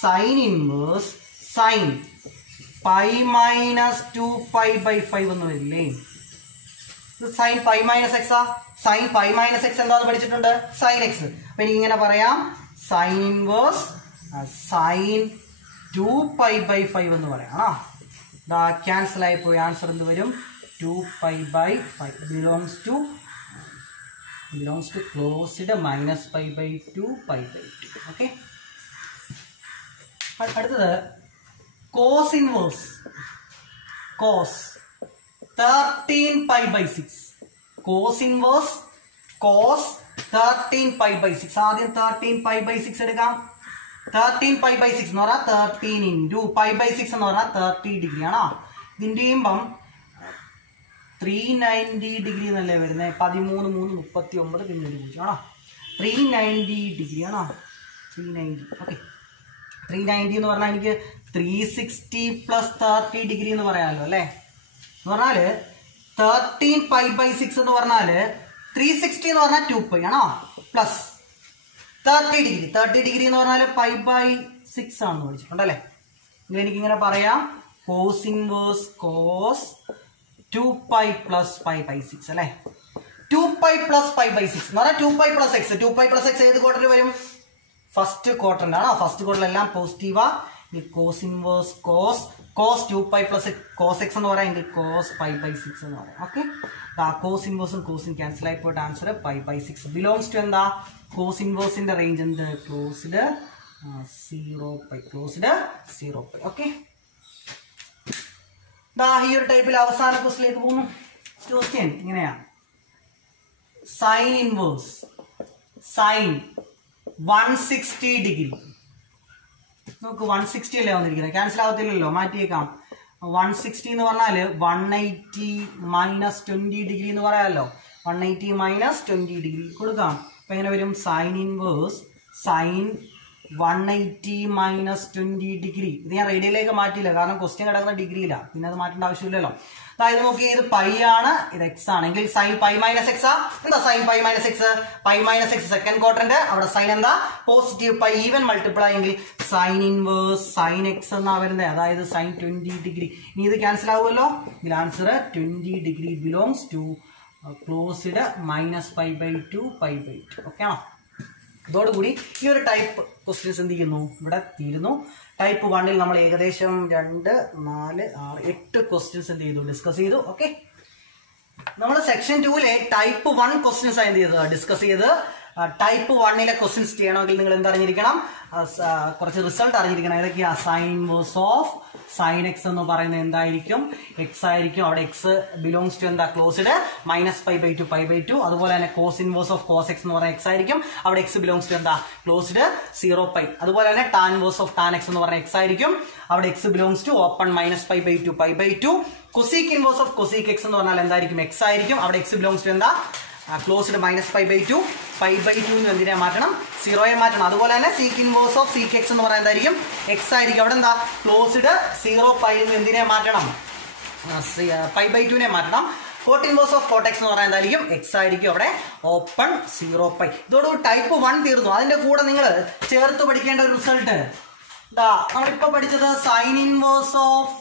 സൈൻ ഇൻവേഴ്സ് സൈൻ π മൈനസ് 2π/5 എന്ന് വരില്ലേ? സൈൻ π മൈനസ് എക്സാ. സൈൻ π മൈനസ് എക്സ് എന്താന്ന് പഠിച്ചിട്ടുണ്ട്? Sine x. അപ്പൊ എനിക്ക് ഇങ്ങനെ പറയാം, സൈൻ ഇൻവേഴ്സ് സൈൻ 2π/5 എന്ന് പറയാം. ക്യാൻസൽ ആയി പോയി. ആൻസർ എന്ത് വരും? 2π/5 ബിലോങ്സ് ടു ക്ലോസ്ഡ് -π/2 π/2. ഓക്കെ, അടുത്തത് cos inverse cos 13π/6. Cos inverse cos 13π/6. ആദ്യം 13π/6 എടുക്കാം. 13π/6 എന്ന് പറഞ്ഞാൽ 13 × π/6 എന്ന് പറഞ്ഞാൽ 30 ഡിഗ്രി ആണോ? ഇതിൻ്റെ ചെയ്യുമ്പം 390 ഡിഗ്രി എന്നല്ലേ വരുന്നത്? 13 3 39 പിന്നെ ഡിഗ്രി ആണോ? 390 ഡിഗ്രി ആണോ? 390. ഓക്കെ, 390 എന്ന് പറഞ്ഞാൽ എനിക്ക് 360 പ്ലസ് 30 ഡിഗ്രി എന്ന് പറയാമല്ലോ അല്ലേ? എന്ന് പറഞ്ഞാൽ 13π/6 എന്ന് പറഞ്ഞാൽ 360 എന്ന് പറഞ്ഞാൽ 2π ആണോ? Plus 30 degree. 30 ഡിഗ്രി എന്ന് പറഞ്ഞാൽ π/6 ആണെന്ന് പഠിച്ചിട്ടുണ്ടല്ലേ? എനിക്കിങ്ങനെ പറയാം, കോസ് ഇൻവേഴ്സ് കോസ് 2π പ്ലസ് π/6 അല്ലേ? 2π പ്ലസ് π/6 എന്ന് പറഞ്ഞാൽ 2π പ്ലസ് x. 2π പ്ലസ് x ഏത് ക്വാർട്ടറിൽ വരും? ഫസ്റ്റ് ക്വാർട്ടറിൽ ആണോ? ഫസ്റ്റ് ക്വാർട്ടറിൽ എല്ലാം പോസിറ്റീവാ. Cos inverse cos 2π plus cos x എന്ന് പറയാം, എങ്കിൽ കോസ് π/6 എന്ന് പറയാം. ഓക്കെ, കോസ് ഇൻവേഴ്സും കോസും ക്യാൻസൽ ആയി പോയിട്ട് ആൻസർ π/6 ബിലോങ്സ് ടു എന്താ? കോസ് ഇൻവേഴ്സിന്റെ റേഞ്ച് എന്ത്? ക്ലോസ്ഡ് 0π. ക്ലോസ്ഡ് 0π. ഓക്കെ, ഈ ഒരു ടൈപ്പിൽ അവസാന ക്വസ്റ്റിലേക്ക് പോകുന്നു. ക്വസ്റ്റ്യൻ ഇങ്ങനെയാണ്. Sine inverse sine 160 degree. നോക്ക്, 160 അല്ലേ വന്നിരിക്കുന്നത്? ക്യാൻസൽ ആവത്തില്ലല്ലോ, മാറ്റിയേക്കാം. 160 എന്ന് പറഞ്ഞാൽ 180 - 20 ഡിഗ്രി എന്ന് പറയാമല്ലോ. 180 മൈനസ് 20 ഡിഗ്രി കൊടുക്കാം. അപ്പൊ എങ്ങനെ വരും? Sign inverse sign 180 minus 20 degree. ഇത് ഞാൻ റേഡിയനിലേക്ക് മാറ്റിയില്ല, കാരണം ക്വസ്റ്റ്യൻ കിടക്കുന്ന ഡിഗ്രിയില്ല, പിന്നെ അത് മാറ്റേണ്ട ആവശ്യമില്ലല്ലോ. അതായത് നോക്കി, ഇത് പൈ ആണ്, ഇത് എക്സ് ആണെങ്കിൽ സൈൻ പൈ മൈനസ് എക്സ്. എന്താ sine pi minus X? Pi minus X second quadrant, അവിടെ സൈൻ എന്താ? പോസിറ്റീവ്. പൈ ഈവൻ മൾട്ടിപ്ലൈ എങ്കിൽ സൈൻ ഇൻവേഴ്സ് സൈൻ എക്സ് എന്നാ വരുന്നത്, അതായത് സൈൻ 20 ഡിഗ്രി. ഇനി ഇത് ക്യാൻസൽ ആവുമല്ലോ. ഇതിൽ answer 20 degree belongs to closed minus pi by 2 pi by 2. Okay ആണോ? ഇതോടുകൂടി ഈ ഒരു ടൈപ്പ് ക്വസ്റ്റ്യൻസ് എന്ത് ചെയ്യുന്നു? ഇവിടെ തീരുന്നു. ടൈപ്പ് 1 നമ്മൾ ഏകദേശം 2, 4, 6, 8 ക്വസ്റ്റ്യൻസ് എന്ത് ചെയ്തു? ഡിസ്കസ് ചെയ്തു. ഓക്കെ, നമ്മൾ സെക്ഷൻ 2 ടൈപ്പ് 1 ക്വസ്റ്റ്യൻസ് എന്ത് ചെയ്തത്? ഡിസ്കസ് ചെയ്ത്. ടൈപ്പ് 1 ക്വസ്റ്റ്യൻസ് ചെയ്യണമെങ്കിൽ നിങ്ങൾ എന്തറിഞ്ഞിരിക്കണം? കുറച്ച് റിസൾട്ട് അറിഞ്ഞിരിക്കണം. ഏതൊക്കെയാ? Sine inverse of sine x എന്ന് പറയുന്നത് എന്തായിരിക്കും? എക്സ് ആയിരിക്കും. അവിടെ എക്സ് ബിലോങ്സ് ടു എന്താ? Closed minus pi by 2 pi by 2. അതുപോലെ തന്നെ cos inverse of cos x എന്ന് പറയുന്നത് എക്സ് ആയിരിക്കും. അവിടെ എക്സ് ബിലോങ്സ് ടു എന്താ? Closed 0 pi. അതുപോലെ തന്നെ tan inverse of tan x എന്ന് പറയുന്നത് എക്സ് ആയിരിക്കും. അവിടെ x belongs to open minus pi by 2 pi by 2. Cosec inverse of cosec x എന്ന് പറഞ്ഞാൽ എന്തായിരിക്കും? എക്സ് ആയിരിക്കും. അവിടെ എക്സ് ബിലോങ്സ് ടു എന്താ? Closed minus pi by 2 pi by 2 എന്തിനെ മാറ്റണം? 0 മാറ്റണം. അതുപോലെ തന്നെ sec inverse of sec x എന്ന് പറയുന്നത് എന്തായിരിക്കും? എക്സ് ആയിരിക്കും. അവിടെ എന്താ? ക്ലോസ്ഡ് 0 പൈ എന്തിനെ മാറ്റണം? പൈ ബൈ 2 മാറ്റണം. Coat inverse of cot x എന്ന് പറയുന്നത് എന്തായിരിക്കും? എക്സ് ആയിരിക്കും. അവിടെ ഓപ്പൺ 0 പൈ. ഇതോടുകൂടി ടൈപ്പ് 1 തീർന്നു. അതിന്റെ കൂടെ നിങ്ങൾ ചേർത്ത് പഠിക്കേണ്ട ഒരു റിസൾട്ട് നമ്മളിപ്പോ പഠിച്ചത് sine inverse of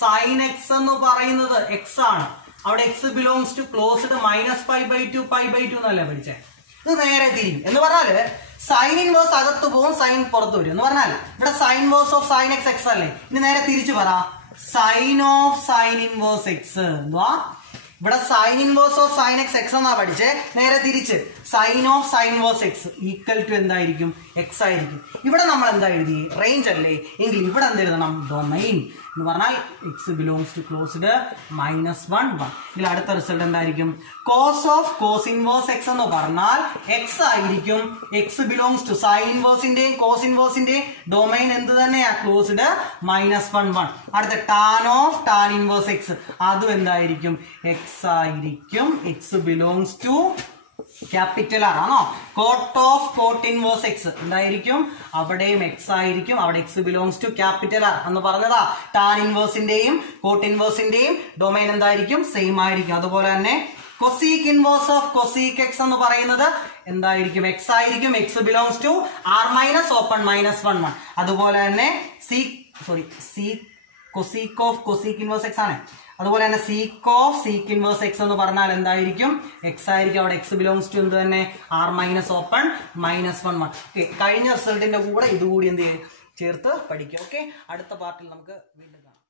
sine x എന്ന് പറയുന്നത് എക്സ് ആണ്. അവിടെ x belongs to closed minus pi by 2 pi by 2 എന്നല്ലേ പഠിച്ചേ? ഇത് നേരെ തിരിയും. എന്ന് പറഞ്ഞാല് സൈൻ ഇൻവേഴ്സ് അകത്ത് പോകും, സൈൻ പുറത്തു വരും. എന്ന് പറഞ്ഞാൽ ഇവിടെ sine inverse of sine x x അല്ലേ? ഇനി നേരെ തിരിച്ചു പറ, sine of sine inverse x. എന്തുവാ? ഇവിടെ sine inverse of sine x x എന്നാ പഠിച്ചേ. നേരെ തിരിച്ച് sine of sine inverse x equal to എന്തായിരിക്കും? എക്സ് ആയിരിക്കും. ഇവിടെ നമ്മൾ എന്താ എഴുതി? റേഞ്ച് അല്ലേ? എങ്കിൽ ഇവിടെ എന്ത് എഴുതണം? ഡൊമൈൻ എന്ന് പറഞ്ഞാൽ എക്സ് ബിലോങ്സ് ടു ക്ലോസ്ഡ് -1 1. ഇതിൽ അടുത്ത റിസൾട്ട് എന്തായിരിക്കും? Cos of cos inverse x എന്ന് പറഞ്ഞാൽ എക്സ് ആയിരിക്കും. എക്സ് ബിലോങ്സ് ടു സൈൻ ഇൻവേഴ്സിന്റെയും കോസ് ഇൻവേഴ്സിന്റെയും ഡൊമൈൻ എന്ത് തന്നെയാ? ക്ലോസ്ഡ് -1 1. അടുത്ത tan of tan inverse x, അതും എന്തായിരിക്കും? എക്സ് ആയിരിക്കും. X belongs to capital R ആണോ? Cot of cot inverse x എന്തായിരിക്കും? അവിടെയും എക്സ് ആയിരിക്കും. അവിടെ x belongs to capital R എന്ന് പറഞ്ഞതാ. ടാൻ ഇൻവേഴ്സിന്റെയും കോട്ട് ഇൻവേഴ്സിന്റെയും ഡൊമൈൻ എന്തായിരിക്കും? സെയിം ആയിരിക്കും. അതുപോലെ തന്നെ cosec inverse of cosec x എന്ന് പറയുന്നത് എന്തായിരിക്കും? എക്സ് ആയിരിക്കും. X belongs to R minus open -1 1. അതുപോലെ തന്നെ cosec of cosec inverse x ആണ്. അതുപോലെ തന്നെ sec of sec inverse x എന്ന് പറഞ്ഞാൽ എന്തായിരിക്കും? എക്സ് ആയിരിക്കും. അവിടെ എക്സ് ബിലോങ്സ് ടു എന്ത് തന്നെ? R minus open -1 1. ഓക്കെ, കഴിഞ്ഞ റിസൾട്ടിന്റെ കൂടെ ഇതുകൂടി എന്ത് ചേർത്ത് പഠിക്കുക. ഓക്കെ, അടുത്ത പാർട്ടിൽ നമുക്ക് വീണ്ടും കാണാം.